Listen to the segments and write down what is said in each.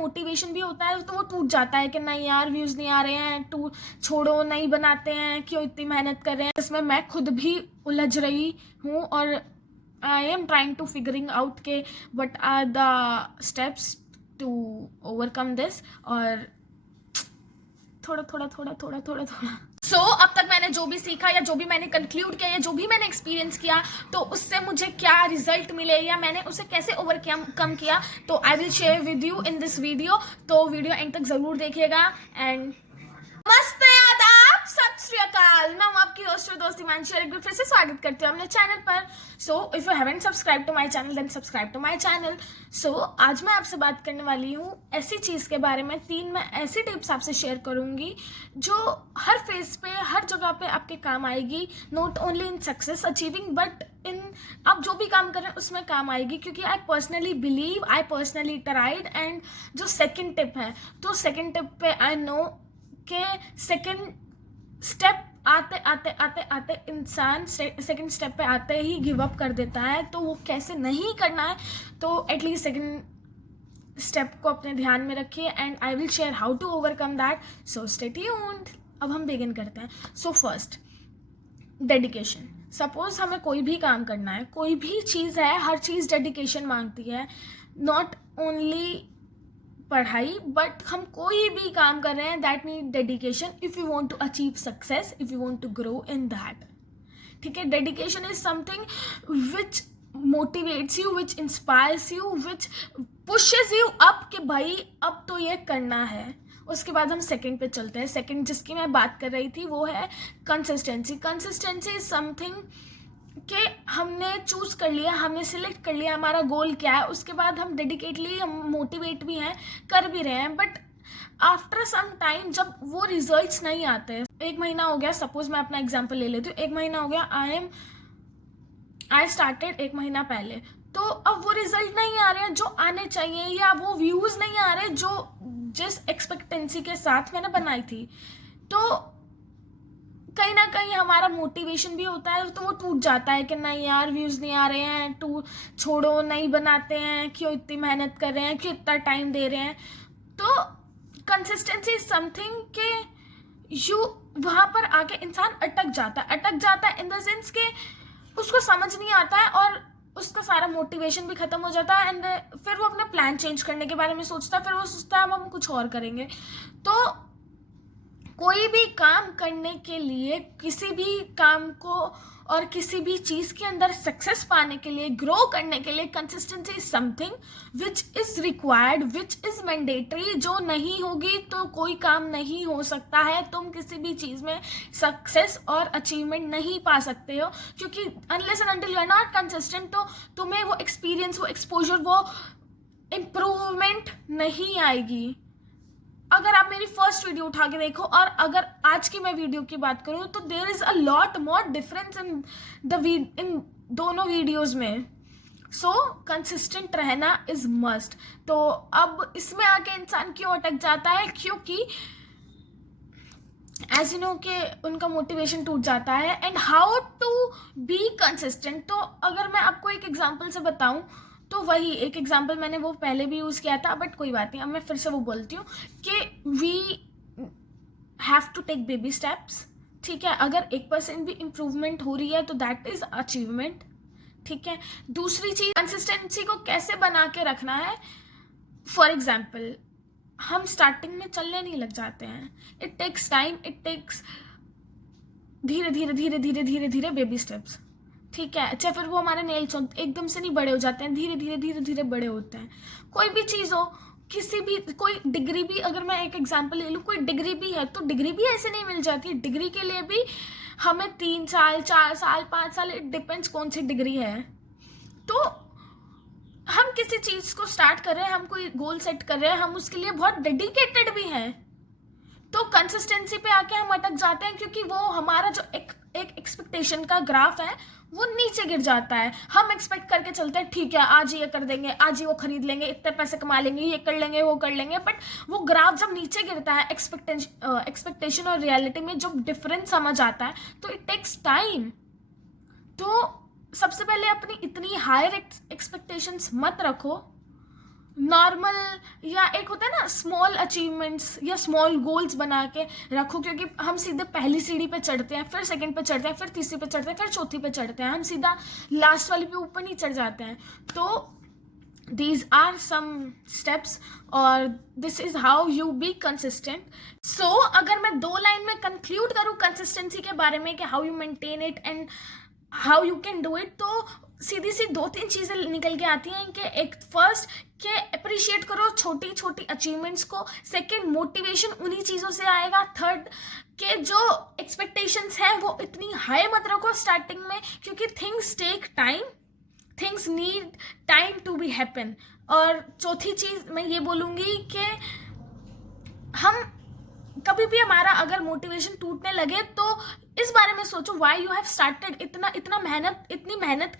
Motivation भी होता है तो वो टूट जाता है कि नहीं यार व्यूज़ नहीं आ रहे हैं, टू छोड़ो, नहीं बनाते हैं, क्यों इतनी मेहनत कर रहे हैं। इसमें मैं खुद भी उलझ रही हूँ और I am trying to figuring out के what are the steps to overcome this. और थोड़ा थोड़ा थोड़ा थोड़ा थोड़ा थोड़ा सो अब तक मैंने जो भी सीखा या जो भी मैंने कंक्लूड किया या जो भी मैंने एक्सपीरियंस किया, तो उससे मुझे क्या रिजल्ट मिले या मैंने उसे कैसे ओवरकम किया, तो आई will share with you in this video. तो वीडियो एंड तक जरूर देखिएगा। एंड नमस्ते, आदाब, सत श्री अकाल। मैं हूँ आपकी होस्ट और दोस्त हिमांशी और एक बार फिर से स्वागत करती हूँ अपने चैनल पर। So if you haven't subscribe to my channel then subscribe to my channel. So आज मैं आपसे बात करने वाली हूँ ऐसी चीज़ के बारे में, 3 मैं ऐसी टिप्स आपसे शेयर करूँगी जो हर फेज पे, हर जगह पे आपके काम आएगी। Not only in success achieving but in आप जो भी काम कर रहे हैं उसमें काम आएगी, क्योंकि I personally believe, I personally tried. And जो सेकेंड टिप है, तो सेकेंड टिप पे आई नो के सेकेंड स्टेप आते आते आते आते इंसान सेकेंड स्टेप पे आते ही गिव अप कर देता है। तो वो कैसे नहीं करना है, तो एटलीस्ट सेकेंड स्टेप को अपने ध्यान में रखिए and I will share how to overcome that. So stay tuned. अब हम बिगिन करते हैं। So first, dedication. सपोज हमें कोई भी काम करना है, कोई भी चीज़ है, हर चीज़ डेडिकेशन मांगती है। नॉट ओनली पढ़ाई बट हम कोई भी काम कर रहे हैं that need dedication if you want to achieve success, if you want to grow in that. ठीक है, dedication is something which motivates you, which inspires you, which pushes you up कि भाई अब तो ये करना है। उसके बाद हम सेकंड पे चलते हैं। सेकंड जिसकी मैं बात कर रही थी वो है कंसिस्टेंसी। कंसिस्टेंसी इज समथिंग कि हमने चूज़ कर लिया, हमने सिलेक्ट कर लिया हमारा गोल क्या है, उसके बाद हम डेडिकेटली, हम मोटिवेट भी हैं, कर भी रहे हैं, बट आफ्टर सम टाइम जब वो रिजल्ट्स नहीं आते, 1 महीना हो गया, सपोज मैं अपना एग्जांपल ले लेती हूँ, 1 महीना हो गया, आई स्टार्टेड 1 महीना पहले, तो अब वो रिजल्ट नहीं आ रहे हैं जो आने चाहिए, या वो व्यूज़ नहीं आ रहे जो जिस एक्सपेक्टेंसी के साथ मैंने बनाई थी, तो कहीं ना कहीं हमारा मोटिवेशन भी होता है तो वो टूट जाता है कि नहीं यार व्यूज़ नहीं आ रहे हैं, टू छोड़ो, नहीं बनाते हैं, क्यों इतनी मेहनत कर रहे हैं, क्यों इतना टाइम दे रहे हैं। तो कंसिस्टेंसी इज समथिंग के यू वहाँ पर आके इंसान अटक जाता है इन द सेंस के उसको समझ नहीं आता है और उसका सारा मोटिवेशन भी खत्म हो जाता है। एंड फिर वो अपने प्लान चेंज करने के बारे में सोचता है, फिर वो सोचता है हम कुछ और करेंगे। तो कोई भी काम करने के लिए, किसी भी काम को और किसी भी चीज़ के अंदर सक्सेस पाने के लिए, ग्रो करने के लिए, consistency is something which is required, which is mandatory. जो नहीं होगी तो कोई काम नहीं हो सकता है। तुम किसी भी चीज़ में सक्सेस और अचीवमेंट नहीं पा सकते हो, क्योंकि unless and until you are not consistent तो तुम्हें वो एक्सपीरियंस, वो एक्सपोजर, वो इम्प्रूवमेंट नहीं आएगी। अगर आप मेरी फर्स्ट वीडियो उठा के देखो और अगर आज की मैं वीडियो की बात करूँ तो there is a lot more difference in दोनों वीडियोस में। सो कंसिस्टेंट रहना इज मस्ट। तो अब इसमें आके इंसान क्यों अटक जाता है, क्योंकि एज यू नो कि उनका मोटिवेशन टूट जाता है। And how to be consistent, तो अगर मैं आपको एक एग्जांपल से बताऊं तो वही एक एग्जाम्पल मैंने वो पहले भी यूज़ किया था, बट कोई बात नहीं, अब मैं फिर से वो बोलती हूँ कि we have to take baby steps. ठीक है, अगर 1% भी इम्प्रूवमेंट हो रही है तो दैट इज़ अचीवमेंट। ठीक है, दूसरी चीज़, कंसिस्टेंसी को कैसे बना के रखना है। फॉर एग्जाम्पल, हम स्टार्टिंग में चलने नहीं लग जाते हैं। It takes time, it takes धीरे धीरे धीरे धीरे धीरे धीरे बेबी स्टेप्स। ठीक है, अच्छा, फिर वो हमारे नेल्स एकदम से नहीं बड़े हो जाते हैं, धीरे धीरे धीरे धीरे बड़े होते हैं। कोई भी चीज़ हो, किसी भी, कोई डिग्री भी, अगर मैं एक एग्जांपल ले लूँ, कोई डिग्री भी है तो डिग्री भी ऐसे नहीं मिल जाती। डिग्री के लिए भी हमें 3 साल, 4 साल, 5 साल, इट डिपेंड्स कौन सी डिग्री है। तो हम किसी चीज़ को स्टार्ट कर रहे हैं, हम कोई गोल सेट कर रहे हैं, हम उसके लिए बहुत डेडिकेटेड भी हैं, तो कंसिस्टेंसी पे आके हम अटक जाते हैं, क्योंकि वो हमारा जो एक एक्सपेक्टेशन का ग्राफ है वो नीचे गिर जाता है। हम एक्सपेक्ट करके चलते हैं, ठीक है आज ये कर देंगे, आज ही वो खरीद लेंगे, इतने पैसे कमा लेंगे, ये कर लेंगे, वो कर लेंगे, बट वो ग्राफ जब नीचे गिरता है, एक्सपेक्टेशन और रियलिटी में जब डिफरेंस समझ आता है, तो इट टेक्स टाइम। तो सबसे पहले अपनी इतनी हायर एक्सपेक्टेशंस मत रखो नॉर्मल या एक होता है ना स्मॉल अचीवमेंट्स या स्मॉल गोल्स बना के रखो, क्योंकि हम सीधे पहली सीढ़ी पे चढ़ते हैं, फिर सेकंड पे चढ़ते हैं, फिर तीसरी पे चढ़ते हैं, फिर चौथी पे चढ़ते हैं, हम सीधा लास्ट वाली पे ऊपर नहीं चढ़ जाते हैं. तो these are some steps और this is how you be consistent. So अगर मैं 2 लाइन में कंक्लूड करूँ कंसिस्टेंसी के बारे में कि how you maintain it and how you can do it, तो सीधी सी 2-3 चीज़ें निकल के आती हैं कि एक फर्स्ट के अप्रिशिएट करो छोटी छोटी अचीवमेंट्स को, सेकंड मोटिवेशन उन्हीं चीज़ों से आएगा, थर्ड के जो एक्सपेक्टेशंस हैं वो इतनी हाई मत रखो स्टार्टिंग में, क्योंकि things take time, things need time to be happen. और चौथी चीज़ मैं ये बोलूँगी कि हम कभी भी हमारा अगर मोटिवेशन टूटने लगे तो इस बारे में सोचो व्हाई यू हैव स्टार्टेड. इतनी मेहनत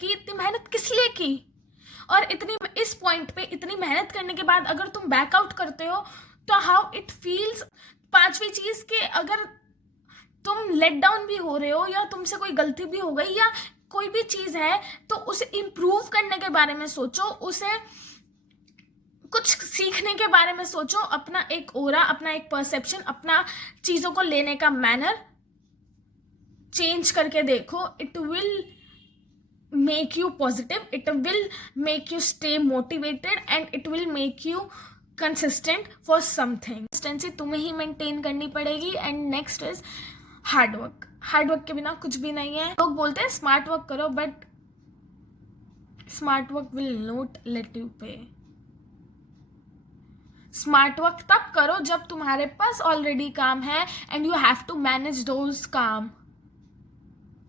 किस लिए की, और इतनी इस पॉइंट पे इतनी मेहनत करने के बाद अगर तुम बैकआउट करते हो तो हाउ इट फील्स. पांचवी चीज़ के अगर तुम लेट डाउन भी हो रहे हो या तुमसे कोई गलती भी हो गई या कोई भी चीज़ है तो उसे इम्प्रूव करने के बारे में सोचो, उसे कुछ सीखने के बारे में सोचो, अपना एक ओरा, अपना एक परसेप्शन, अपना चीज़ों को लेने का मैनर चेंज करके देखो. It will make you positive, it will make you stay motivated and it will make you consistent for something. Consistency तुम्हें ही मेंटेन करनी पड़ेगी. And next is hard work. Hard work के बिना कुछ भी नहीं है. लोग बोलते हैं स्मार्ट वर्क करो, but smart work will not let you pay. Smart work तब करो जब तुम्हारे पास ऑलरेडी काम है and you have to manage those काम.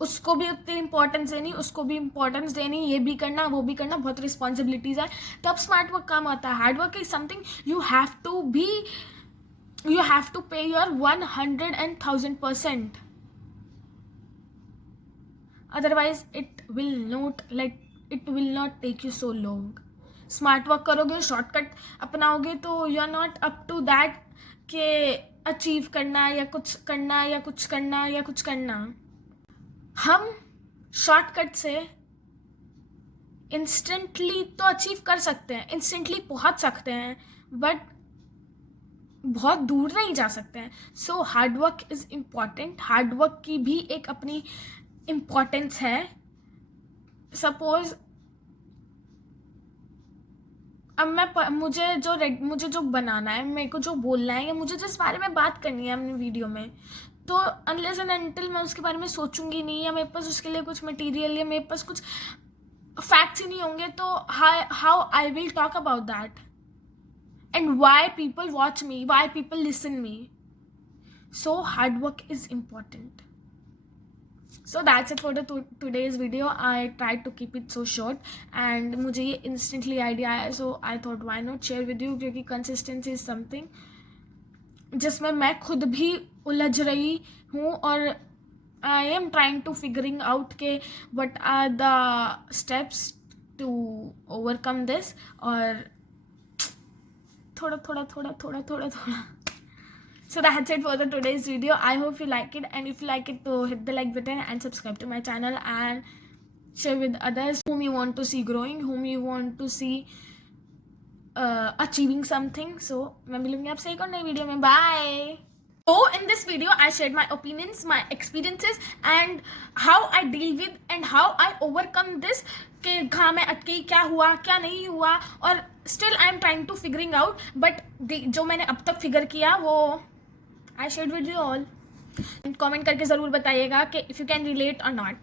उसको भी उतनी इंपॉर्टेंस देनी, उसको भी इंपॉर्टेंस देनी, ये भी करना वो भी करना, बहुत रिस्पॉन्सिबिलिटीज है, तब स्मार्ट वर्क काम आता है. Hard work is something you have to pay your 100% otherwise it will not take you so long. Smart work करोगे, शॉर्टकट अपनाओगे तो you are not up to that के अचीव करना या कुछ करना. हम शॉर्टकट से इंस्टेंटली तो अचीव कर सकते हैं, इंस्टेंटली पहुंच सकते हैं, बट बहुत दूर नहीं जा सकते हैं. सो हार्डवर्क इज इम्पॉर्टेंट. हार्डवर्क की भी एक अपनी इम्पॉर्टेंस है. सपोज अब मुझे जो बनाना है, मेरे को जो बोलना है या मुझे जिस बारे में बात करनी है अपनी वीडियो में, तो अनलेस एंड अनटिल मैं उसके बारे में सोचूंगी नहीं या मेरे पास उसके लिए कुछ मटेरियल या मेरे पास कुछ फैक्ट्स ही नहीं होंगे, तो how I will talk about that and why people watch me, why people listen me. So hard work is important. So that's it for the today's video. I tried to keep it so short and मुझे ये instantly idea आया, so I thought why not share with you, क्योंकि consistency is something जिसमें मैं खुद भी उलझ रही हूँ और I am trying to figuring out के what are the steps to overcome this. और थोड़ा. So that's it for the today's video. I hope you like it, and if you like it, so hit the like button and subscribe to my channel and share with others whom you want to see growing, whom you want to see achieving something. So मैं मिलूंगी आपसे एक और नई video में. Bye. So in this video I shared my opinions, my experiences and how I deal with and how I overcome this कि हाँ मैं अटकी, क्या हुआ क्या नहीं हुआ, और still I am trying to figuring out, but जो मैंने अब तक फिगर किया वो I shared with you all. Comment करके ज़रूर बताइएगा कि if you can relate or not.